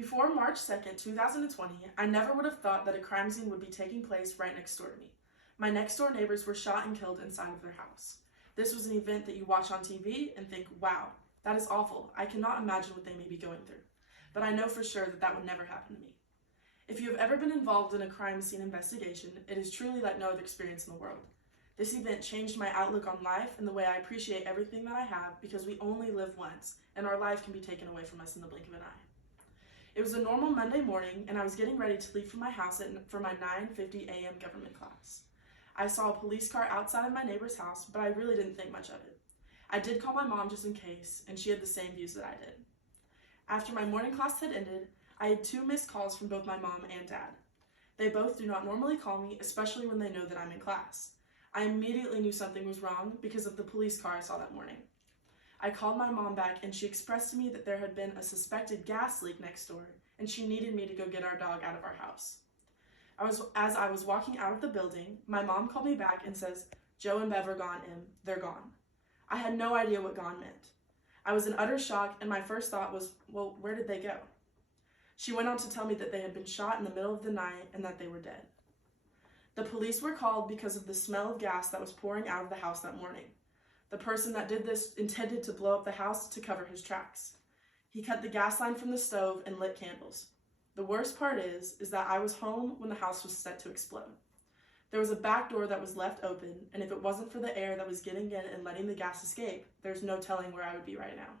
Before March 2nd, 2020, I never would have thought that a crime scene would be taking place right next door to me. My next door neighbors were shot and killed inside of their house. This was an event that you watch on TV and think, wow, that is awful. I cannot imagine what they may be going through. But I know for sure that that would never happen to me. If you have ever been involved in a crime scene investigation, it is truly like no other experience in the world. This event changed my outlook on life and the way I appreciate everything that I have, because we only live once and our life can be taken away from us in the blink of an eye. It was a normal Monday morning and I was getting ready to leave from my house for my 9:50 a.m. government class. I saw a police car outside of my neighbor's house, but I really didn't think much of it. I did call my mom just in case, and she had the same views that I did. After my morning class had ended, I had 2 missed calls from both my mom and dad. They both do not normally call me, especially when they know that I'm in class. I immediately knew something was wrong because of the police car I saw that morning. I called my mom back and she expressed to me that there had been a suspected gas leak next door and she needed me to go get our dog out of our house. As I was walking out of the building, my mom called me back and says, "Joe and Bev are gone, Em. They're gone." I had no idea what gone meant. I was in utter shock and my first thought was, well, where did they go? She went on to tell me that they had been shot in the middle of the night and that they were dead. The police were called because of the smell of gas that was pouring out of the house that morning. The person that did this intended to blow up the house to cover his tracks. He cut the gas line from the stove and lit candles. The worst part is that I was home when the house was set to explode. There was a back door that was left open, and if it wasn't for the air that was getting in and letting the gas escape, there's no telling where I would be right now.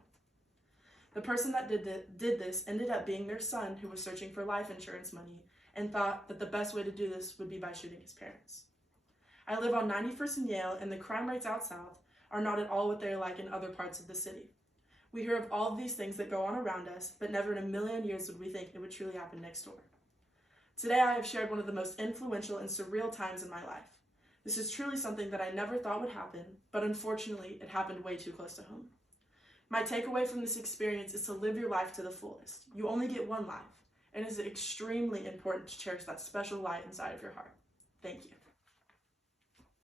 The person that did this ended up being their son, who was searching for life insurance money and thought that the best way to do this would be by shooting his parents. I live on 91st and Yale, and the crime rates out south are not at all what they're like in other parts of the city. We hear of all of these things that go on around us, but never in a million years would we think it would truly happen next door. Today I have shared one of the most influential and surreal times in my life. This is truly something that I never thought would happen, but unfortunately it happened way too close to home. My takeaway from this experience is to live your life to the fullest. You only get one life, and it is extremely important to cherish that special light inside of your heart. Thank you.